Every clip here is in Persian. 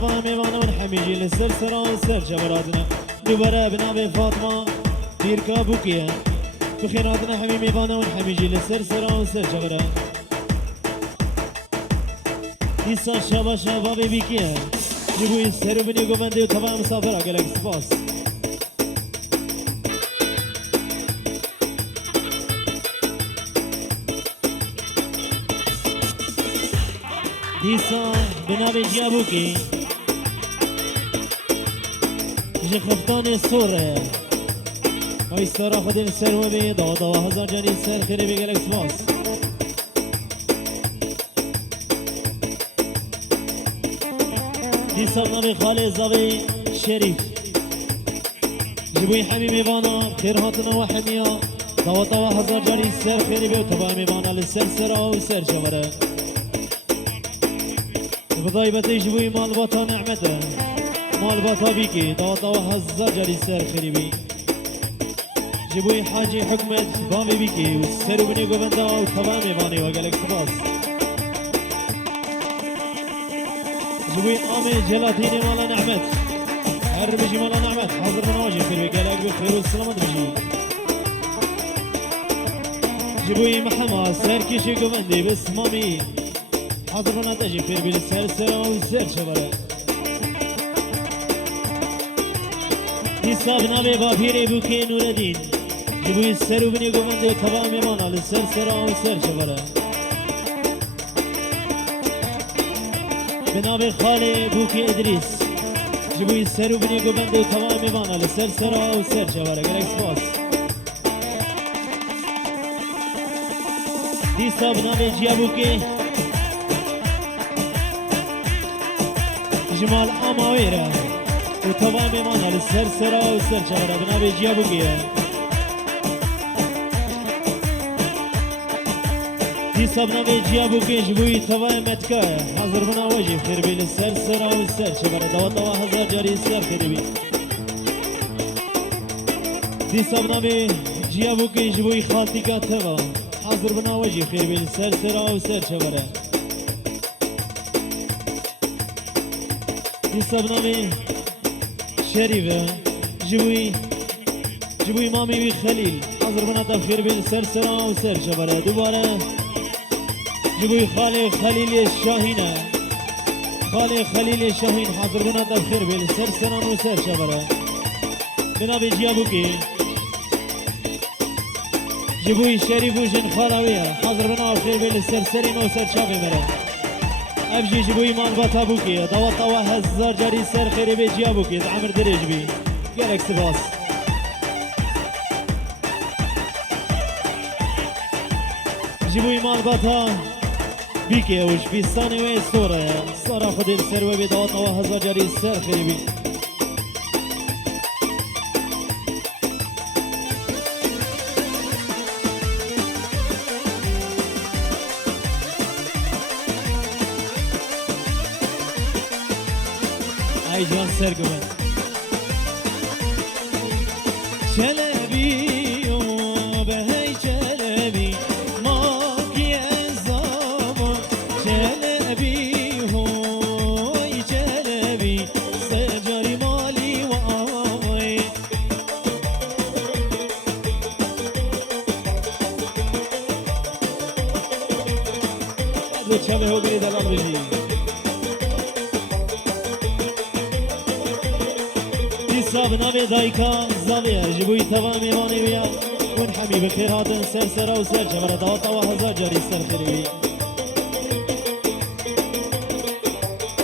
تمام ایوانون حمیجی لسر سران سر جبراتنا دوباره بنابه فاطمه دیرکا بوکیه بخیراتنا حمیم ایوانون حمیجی لسر سران سر جبرات دیسا شابا شابا بیکیه جبوی سرو بنی گوونده و تمام مسافر آگلک سپاس دیسا بنابه جیابوکی جه خفتان سوره های سارا خودین سر و بی دادا و هزار جانی سر خیلی بگلک سپاس دیسا بنابه خاله زاوی شریف جبوی حمیم ایوانا خیر هاتنا و حمیا دادا و هزار جانی سر خیلی بی و تبا ایوانا لسر سرا و سر شوره بضايبتي جبوي مال بطا نعمته مال بطا بيكي دادا وهزا جري سر خريبي جبوي حاجي حكمت بامي بيكي والسر بني قبندا وتمامي باني وقالك سباس جبوي آمي جلاتيني مالا نعمت هر بجي مالا نعمت حاضر من واجه خريبي قالك بخير والسلامة بجي جبوي محمد سر كيشي قبندي بس مامي حاضر بنا تجي خير بالسر سر والسر شبره حساب نامه بابیره بوکی نور الدین جبوی سر و بنی گوونده تمام ایمانا لسر سر والسر شبره بنابه خاله بوکی ادریس جبوی سر و بنی گوونده تمام ایمانا لسر سر والسر شبره گلک سپاس حساب نامه جیا بوکی جمال آماویره و تمام ایمان هل سر سرا و سر چهره بنابه جیا بگیه دیسا بنابه جیا بگیه جبوی تمام متکه حضر بنا وجه خیر بیل سر سرا و سر چهره دوات هزار جاری سر خیر بی دیسا بنابه جیا بگیه جبوی خالتی که توا حضر بنا وجه خیر بیل سر سرا و سر چهره دیسا بنابه شریفه جبوی مامی بی خلیل حضر بنا تفخیر بیل سر سرا و سر شبره دوباره جبوی خاله خلیل شاهینه خاله خلیل شاهین حضر بنا تفخیر بیل سر سرا و سر شبره بنابه جیا بوکی جبوی شریف و جن خالاویه حضر بنا تفخیر بیل سر سرین و سر شاقی مره ابجي جبوي مال باتا بوكي دوات هزار جاري سر خيري بي جيا بوكي عمر دريج بي قالك سباس جبوي مال باتا بيكي وش بيستاني وين صورة خدي السر وبي دوات هزار جاري سر خيري بي ای جان سر گوه چلبی و به هی چلبی ما کی ازام چلبی هوی چلبی سجاری مالی و آی دو چله هو بری دلال بجی حساب نامه دایکا زاویه جبوی تمام ایمانی بیا ون حمی بخیر هاتن سر سرا و سر شبره دوات هزار جاری سر خیلی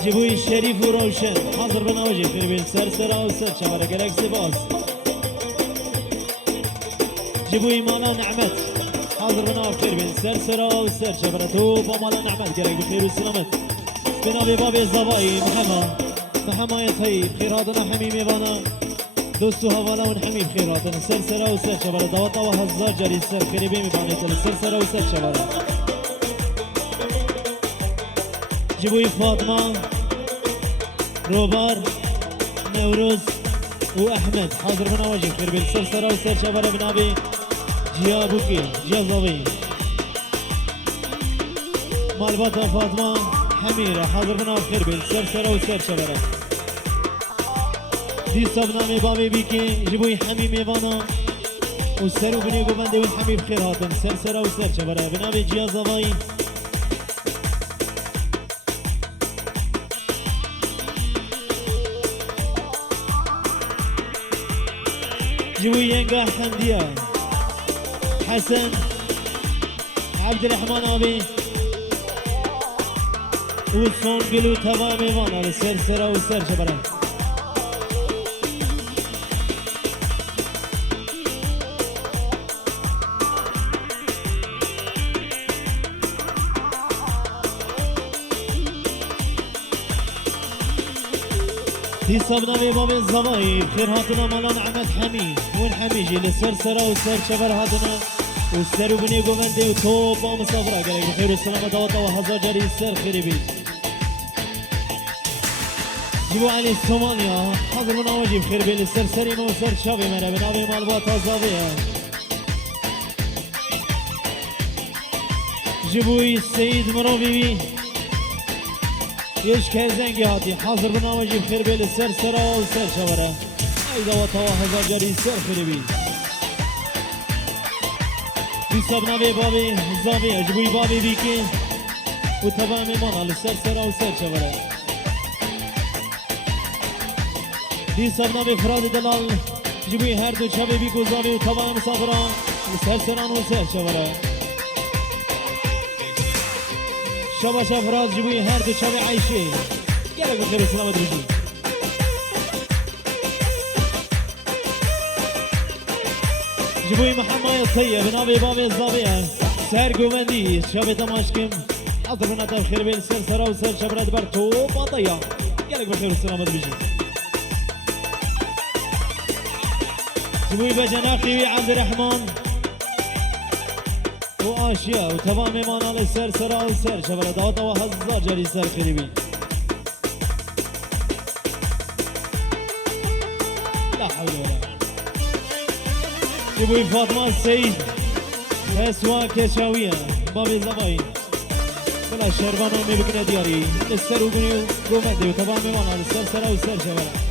جبوی شریف و روشن حاضر بناوجی خیر بین سر سرا و سر شبره گلک سباس جبوی مالا نعمت حاضر بناو خیر بین سر سرا و سر شبره تو با مالا نعمت گلک بخیر و سلامت بنابه باب زبایی محمایت هایی خیراتنا حمیم ایوانا دوستو حوالا ون حمیم خیراتنا سر سرا و سر شبره دوات هزار جاری سر خیلی میبانید سر سرا و سر شبره جبوی فاطمه روبار نوروز و احمد حاضر بنا وجه خیر بیل سر سرا و سر شبره بنابی جیا بوکی جیا زاوی مالباتا فاطمه حميرة حاضر بنا بخير بين سرسرة وسر شبرة دي صبنا مي بابي بيكي جبوي حمي ميوانا والسر وبني قبندي والحمي بخير هاتن سرسرة وسر شبرة بنا بيجيا زواي جبوي ينقى حمدية حسن عبد الرحمن أبي والصون قلو تمام مانا للسرسرة والسر شبرة دي صبنا بباب الزواي بخير هاتنا مالان عمد حمي وين حميجي للسرسرة والسر شبر هاتنا والسر وبني قومندي وطوبة مصافرة قالك بخير والسلامة دوطة وهزار جاري السر خيري بي جيبوا علي الصوماليا حاضر من أواجي بخير بي للسر سريمة والسر شابي منا بنابي مالبات هزابية جيبوا السيد مروبي بي يش كزنگی هاتی حاضر برنامجی بخیر بیل سر سرا و سر شوره ایدا و توا هزار جاری سر خیلی بی بی سبنا بی بابی زابی اجبوی بابی بی که و تبا میمانا لسر سرا و سر شوره بی سبنا بی فراد دلال جبوی هر دو چبی بی گذابی و تبا مسافران لسر سران و سر شوره شبا شفرات جبوي هر دو شبي عايشي قالك بخير وسلامة بيجي جبوي محمد الطيب بنابي بابي الزابية سهر قومندي شبي تماشكم حضر بناتا بخير بين سر سرا وسر شبرات برتو باطية قالك بخير وسلامة بيجي جبوي بجناقي عبد الرحمن وآشياء وتمام مانا للسر سرا والسر شبرا داتا وهزار جاري سر خريبي لا حول ولا جبوي فاطمة السيد اسوا كشاوية بابي زباين بلا شربانا مي بكنا دياري للسر وقنيو قومندي وتمام مانا للسر سرا والسر شبرا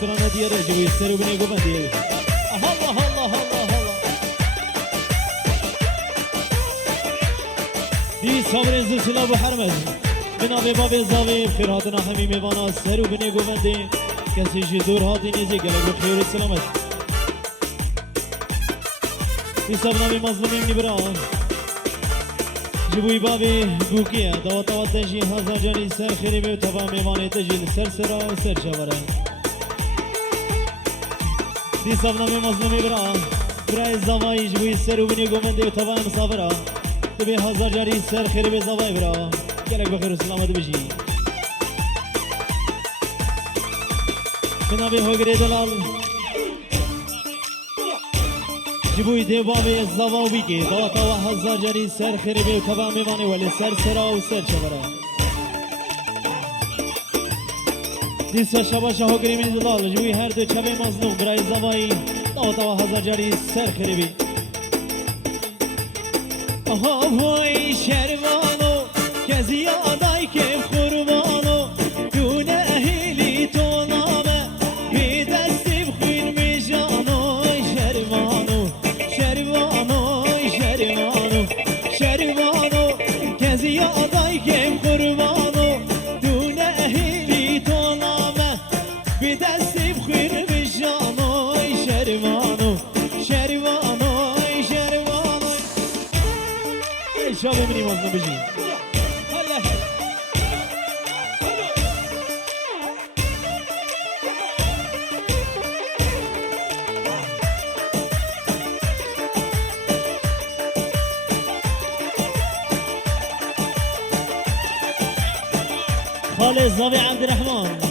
سرانه دیاره جوی سر بنی گفت دیاره الله الله الله الله دی صبر زلزله بحرمت بنا به باب زاوی خیراتنا همین میوانا سر بنی گفت دی کسی جدور هاتی نیزی گله بخیر و سلامت دی صبر نمی مظلومیم نبران جبوی بابی بوکیه دوات دوات تجی هزار جانی سر خیری به تبا میوانه تجی سر سرا و سر شوره دی سبنامه مظلومی برای زوایی جبوی سر و بنی گومنده و تبای مسافره دبی هزار جاری سر خیری به زوایی برا گلک بخیر و سلامت بشی بنابی هوگری دلال جبوی دیوابی زواو بیگی دواتا و هزار جاری سر خیری به تبا میوانه ولی سر سرا و سر شبره دیسا شبا شاهو گریمی دلال جوی هر دو چبه مظلوم برای زوایی داوتا و هزار جاری سر خریبی آها وای شروانو کزی آدای که قربانو دون اهلی تو نامه بی دستی بخوین می جانو شروانو شروانو شروانو شروانو کزی آدای که قربانو دون اهلی تو بی دستی بخویر بجانوی شروانو شروانوی شروانو ای شابه منی مزنو بجی خالد زاوی عبد الرحمن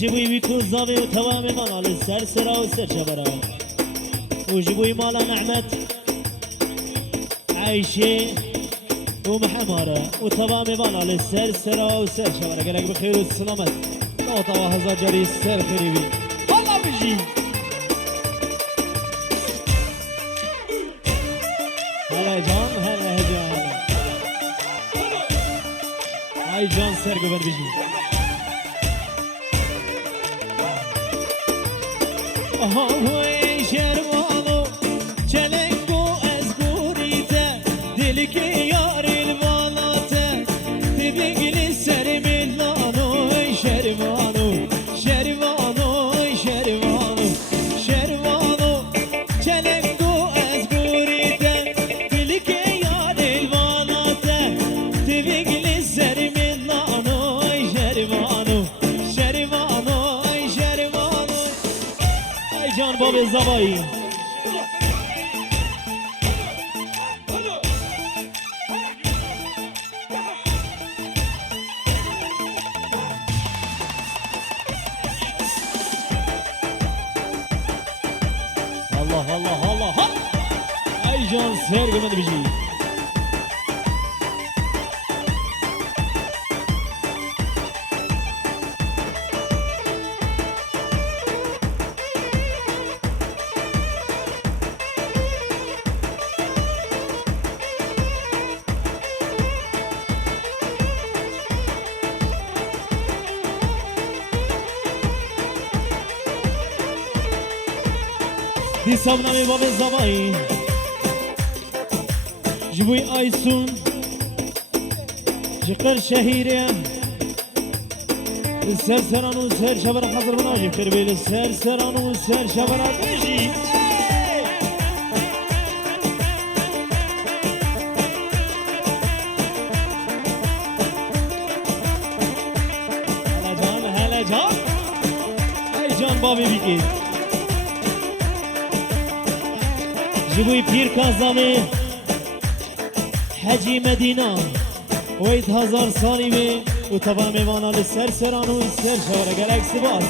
جبوی بیکو زاوی و تمام مالا لسر سرا و سر شبرا و جبوی مالا نعمت عایشه و محمارة و تمام مالا لسر سرا و سر شبرا قالك بخير و سلامت نوتا و هزار جاری سر خریبی حالا بجی هلا جان هلا جان ای جان سر گبر بجی آهای شروانو چلنگو از گوریته دلی که یار الواناته تبینگلی سر میلانو شروانو شروانو شروانو شروانو چلنگو از گوریته دلی که یار الواناته تبینگلی سر میلانو شروانو شروانو شروانو ای جان باب زبایی الله الله الله ای جان سر گمد بجی دی سامنامی باب زبایی جبوی آیسون جقر شهیره سر سرانو سر شبر حضر مناجب کربیل سر سرانو سر شبر بجی هلا جان ای جان بابی بگید جبوی پیر کازامه حجی مدینه و 1000 سالی به و طبعا میمانال سر سران و سر شوره گلک سباس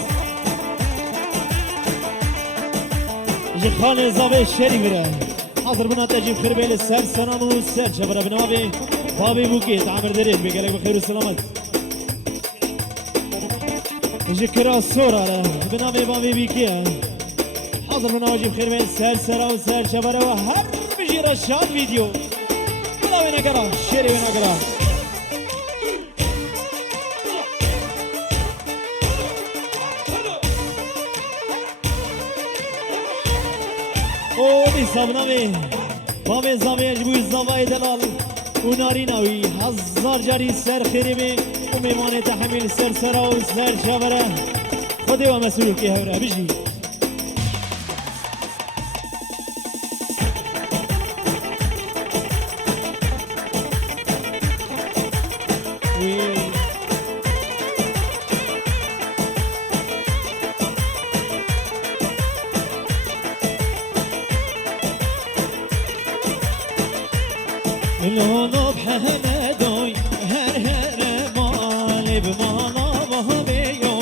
جی خان زابه شری بره حاضر بنا تجیب خربیل سر سران و سر شوره بنابه بابی بوکیت عمر درید بگلک بخیر و سلامت جی کرا سوره بنابه بابی بیکیه حاضر من واجب خير بين سر سرا وسر شبرا وهر بيجي رشاد فيديو بلا وين اقرا شيري وين اقرا او دي صابنامي بابي زامي جبوي زاوي دلال وناريناوي 1000 جاري سر خيري بي وميمانه تحمل سر سرا وسر شبرا خدي ومسؤول كي هورا بيجي لونو بحمدوي هر هر مال بمانا وهبيو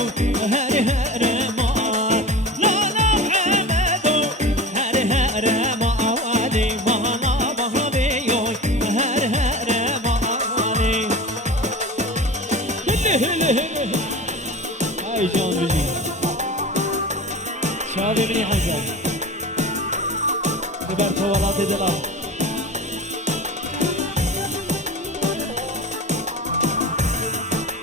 هر هر مال لونو بحمدوي هر هر مال مانا وهبيو هر هر مال هاي جان بجي شادي بني حمزة كبرت ولاتي دلال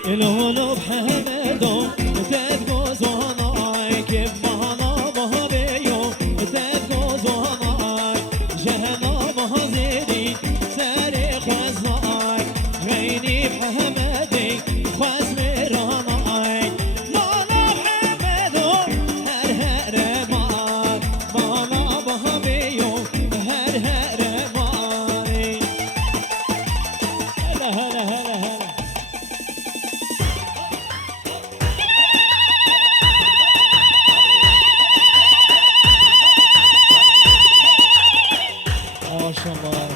الهونو بحمدو تدقوز وهناي كيف مهنا بهبيو تدقوز وهناي جهنا بهزيري ساري خوزناي غيني بحمدي خوز ميراناي لانا بحمدو هر هر مار مانا بهبيو هر هر ماري هلا هلا هلا هلا ما شاء الله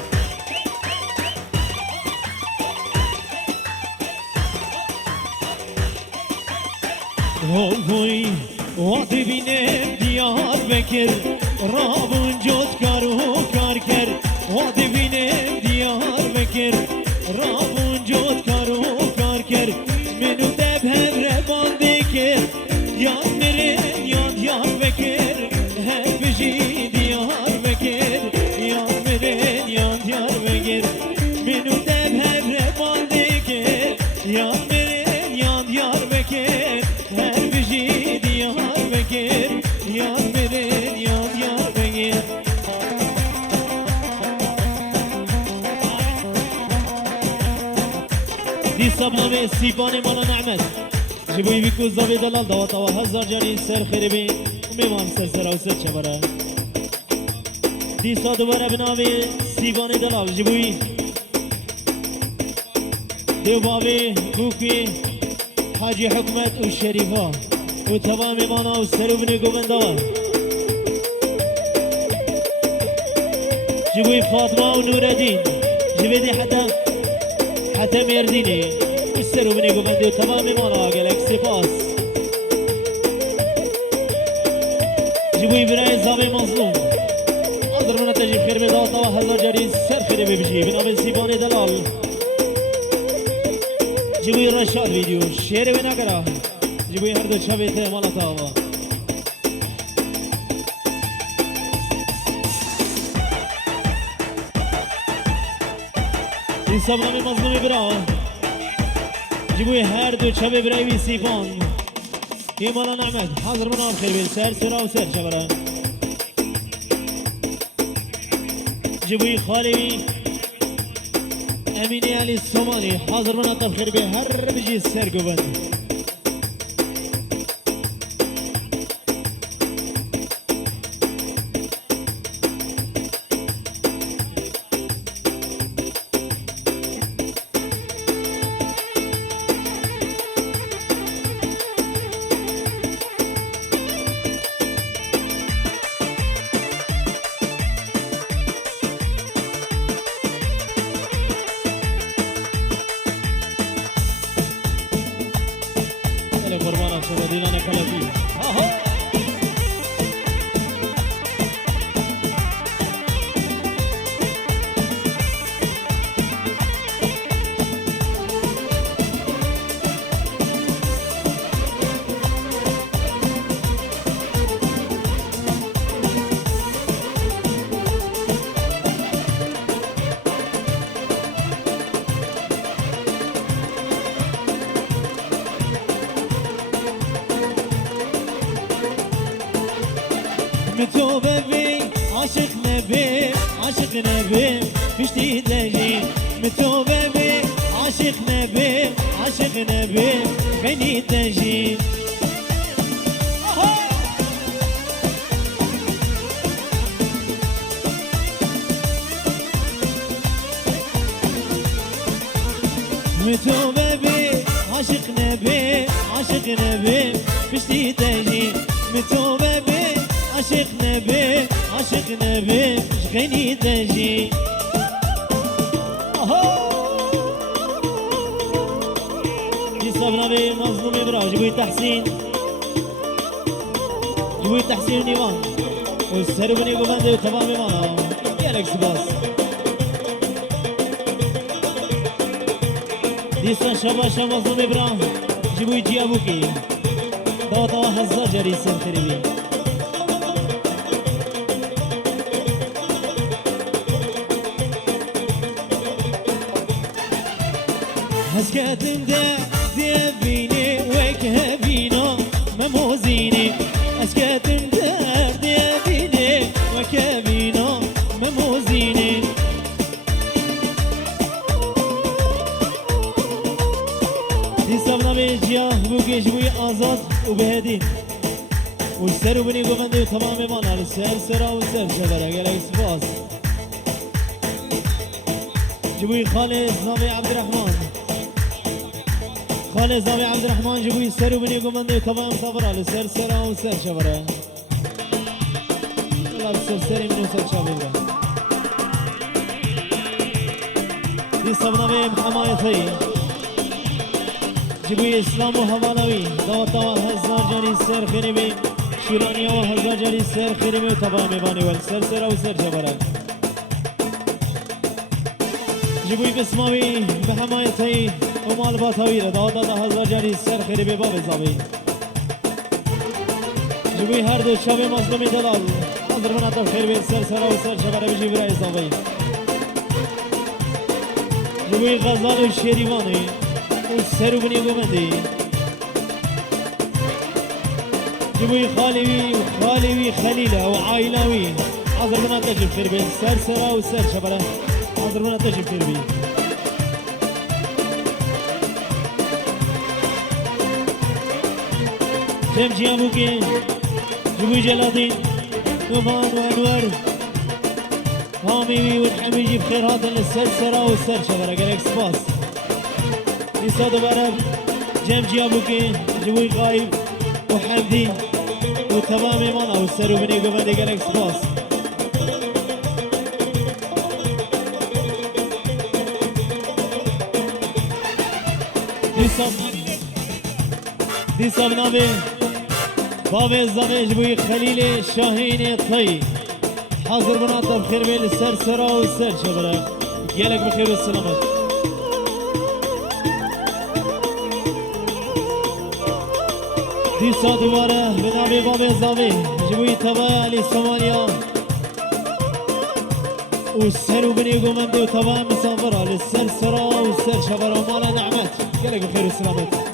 هوی وقتی بینم دیار بکر رابون جد کار و کار کر وقتی بینم دیار بکر رابون جد کار و کار کر منو دب هم ربان بکر نامه سیفان مالا نعمت جبوی بیکو زاوی دلال دواتا و هزار جانی سر خیری بی میمان سر سر و سر چبره دیسا دوباره بنامه سیفان دلال جبوی دیو بابی کوکی حاجی حکمت و شریفا و تمام مانا و سرو بنی گوبنده جبوی فاطمه و نوردین جبیدی حتی مردینی و سرو بنی گوبنده و تمام مانا گلک سپاس جبوی برای زاوی مظلوم آدر من تجیب خیر بداتا و هزار جاری سر خیری ببجی بنام سیبان دلال جبوی رشاد ویدیو شیر و نگره جبوی هر دو چویت مالتا و این سبنامی مظلومی برا جبوی هر دو چوی برای سیفان این مالا نعمت حاضر من آخر بیل سر سرا و سر چبره جبوی خالی امینی علی سومانی حاضر من آخر خیر بیل هر بجی سر گوبند قربانك شو بدينا نكلا فيه تو ببی عاشق نبی پشتی دلی تو ببی عاشق نبی بینی دلی تو ببی عاشق نبی پشتی دلی تو ببی عاشق نبي شغني دجي يصبنا بي مظلوم إبراج جبوي تحسين ونيوان والسر بني قبندي وتمام مانا يالك سباس ديسان شباشا مظلوم إبراج جبوي جيابوكي دواتا هزار جاري سر تريبي هسكتم ديبيني وكهبينا مموزيني هسكتم ديبيني وكهبينا مموزيني دي صبنا بيجيا بوكيش بوي آزاد وبهدي والسر بني قبندي وتمام مانا السر سرا والسر شبرا قالك سباس جبوي خالد زامي عبد الرحمن خالد زاوی عبدالرحمن جبوی سر بنی گمنده تمام صبره لسر سرا و سر شبره الله بسر سری منو سر شبره دی صبنامه حمایتی جبوی اسلام و حوالوی دواتا و هزار جانی سر خیری بی شیرانی و هزار جانی سر خیری بی و تمام بانی ول سر سرا و سر شبره جبوی بسماوی به حمایتی ومال باتاوير دادا دا هزار جاری سر خیری به باب زاوی جبوی هر دو شب مظلومی دلال حضر من اتر خیر به سر سرا و سر شبره بجی برای زاوی جبوی غزال و شیریوانی و سر و بنی گمندی جبوی خالیوی خلیله و عائلاوی حضر من اتر خیر به سر سرا و سر شبره حضر من اتر خیر به تمشي أبوكي جبوي جلادين نومان وأنور هامي والحميجي بخير هذا السلسلة والسرشة برا قال إكسباس يسادو برا جمجي أبوكي جبوي غايب وحمدي وتمام مانا والسرو بني قبني قال إكسباس دي سبنابي بابي الزميج بوي خليلي شاهين الطي حاضر بناطة بخير بين السرسرة والسرشة برا يالك بخير والسلامة دي صادي بارا بنابي بابي الزميج جبوي تبايا لسوماليا والسرو بني قومندي وتبايا مسافرة للسرسرة والسرشة برا مالا نعمت يالك بخير والسلامة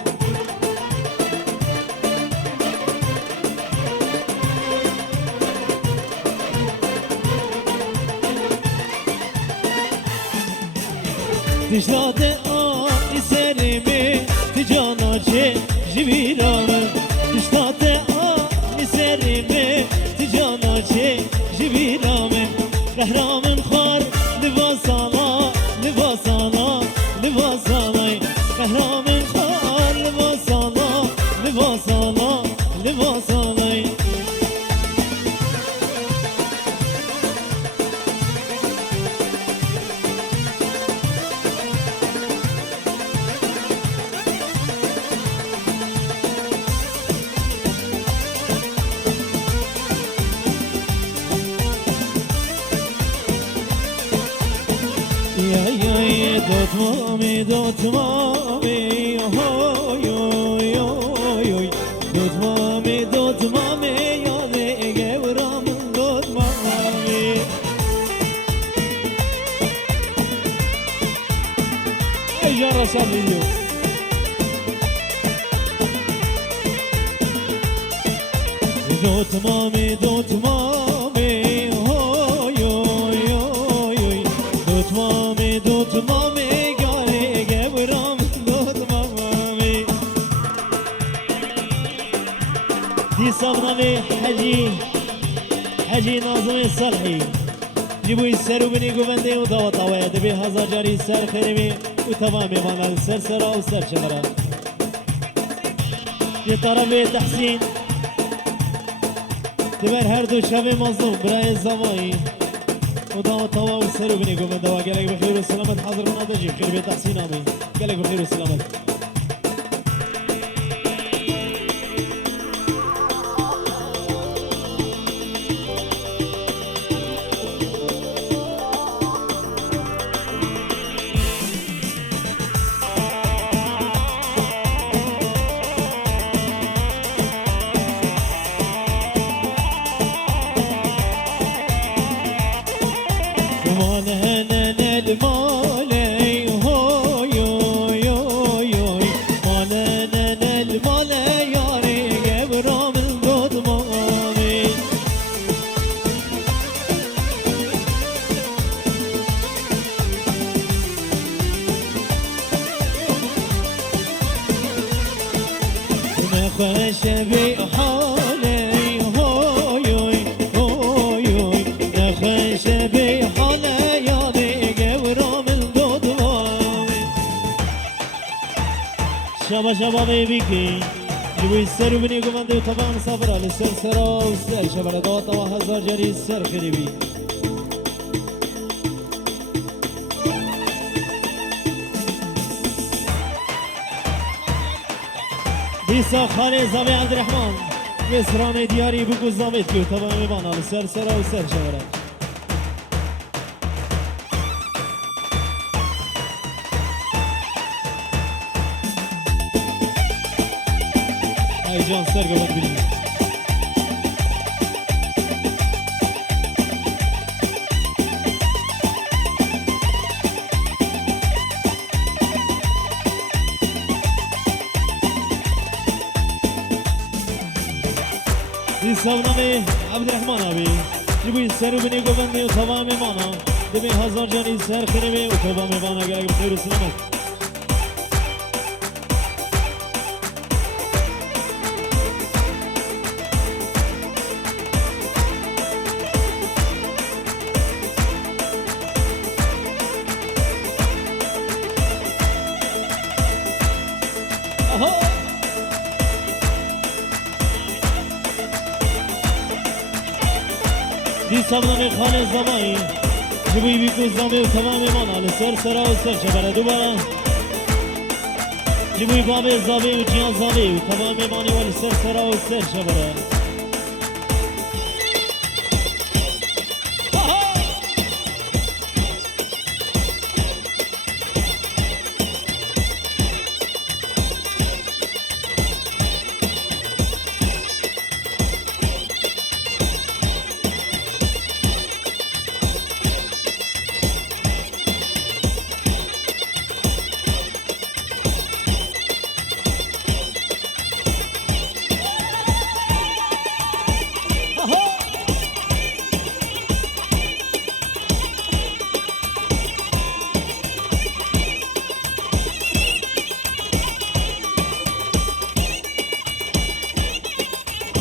تجلاد آنی سرمی تجانا چه جبیرامم تجلاد آنی سرمی تجانا چه جبیرامم قهرامم خار لباسانا لباسانا لباسانای قهرامم خار لباسانا لباسانا لباسانای دوت مامي هوي هوي هوي دوت مامي يا ذي ورام دوت مامي اي جرى صليو دوت مامي هوي هوي هوي دوت مامي صبنامي حجي ناظم الصالحي جيبوا السر وبني قوبندي وضوى طوية دبي هزار جاري السر خيرمي وتمامي مانا السر سرا والسر شمرا في طرفي تحسين دبر هر دو شبه مظلوم براي الزمائي وضوى طوى والسر وبني قوبندي وقالك بخير والسلامة حاضر من هذا جيب خير بي تحسين امي قالك بخير والسلامة خشبي حالي هوي هوي هوي خشبي حالي يا ذي ورام الدود وامي شبا شبابي بيكي جبوا السر وبني قمندي وطبعا صبرا للسرسرة والسر شبا لدوطة وهزار جري السر خريبي ديسا خالي زابي عبد الرحمن يسراني دياري بكو زابيت كيو طبعا مبانا للسرسرة والسر شبا هاي جان سر قبل بلي سلامي عبد الرحمن ابي جبي سر بني قبندي وتمام مانا دمي هزار جاني سر خرمي وتمام مانا قالك بخير وسلامت دي صبنا خالد زماي جبوي بيكو زامي وتمام مانا لسر سرا وسر شبرا دوبارا جبوي بابي زابي وجيان زابي وتمام ماني ولسر سرا وسر شبرا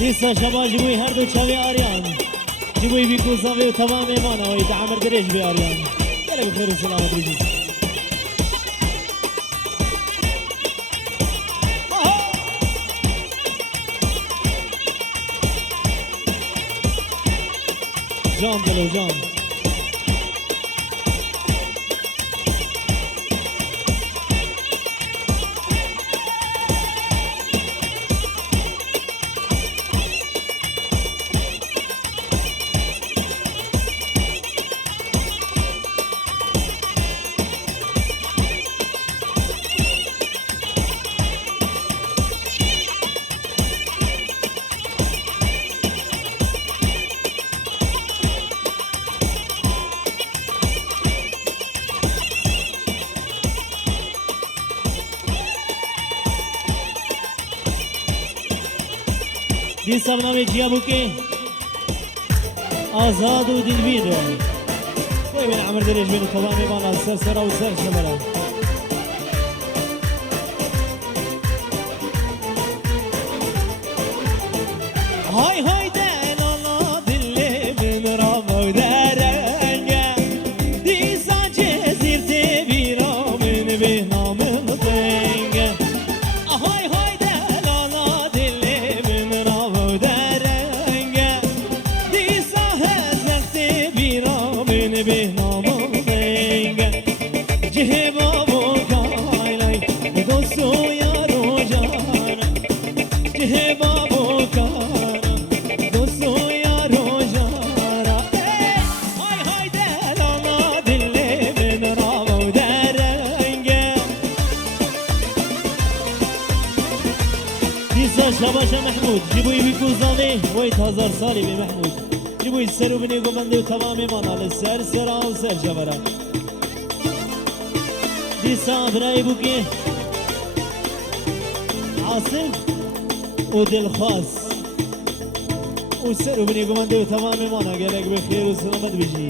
لسه شباب جبوي هردو تشاوي آريان جبوي بيكو زاوي وتمام إيمانا ويتعمر دريج بآريان يلا بخير وسلامة دريجي جان دلو جان دي برنامج جابو كي آزاد و دلبيدو وين عمر دريج بين طبعا مانا سرسرة وسر شمرة هاي هاي دلالا دلي من رامو درنگا دي سانچه زيرتي بيرا من بهنا من دنگا هاي هاي دلالا دلي من رامو درنگا دي ساهر زرتي بيرا من بهنا من دنگا جهبا بوكايلاي دوستو يارو جانا جهبا شباشا محمود جيبوا يبيكو زاني ويت هزار صالي بمحمود جيبوا يسروا بني قمندي وتمام مانا للسر سرا وسر جبرا دي صابرا يبوكي عاصم ودل خاص وسروا بني قمندي وتمام مانا قالك بخير وسلامت بجي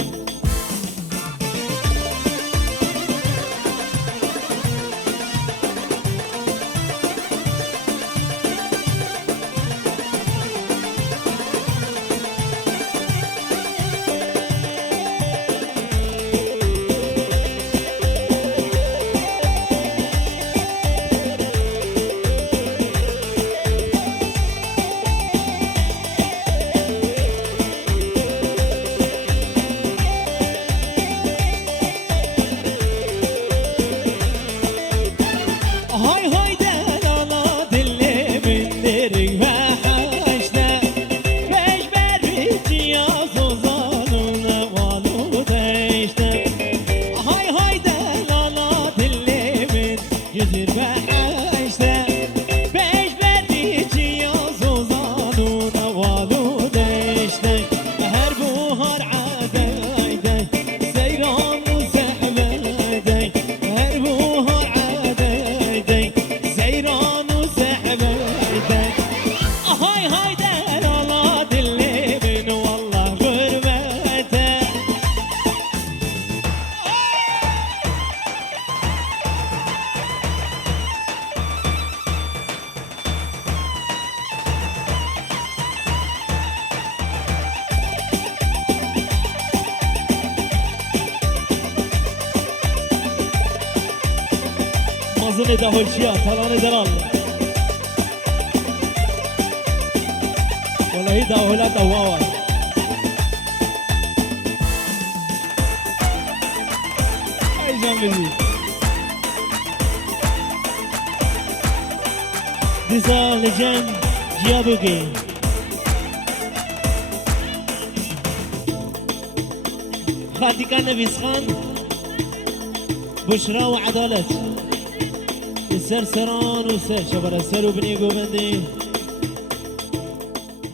مازن دهولشیا تلان درال والله دهولت دواوا بدي ديزا لجن جيابوكي خاتي كان نبيس خان بشرى وعدالة السر سران وسر شبر السر وبني قوبندي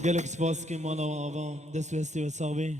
قالك سباسكي مالا وآبا دست بستي وصاحبي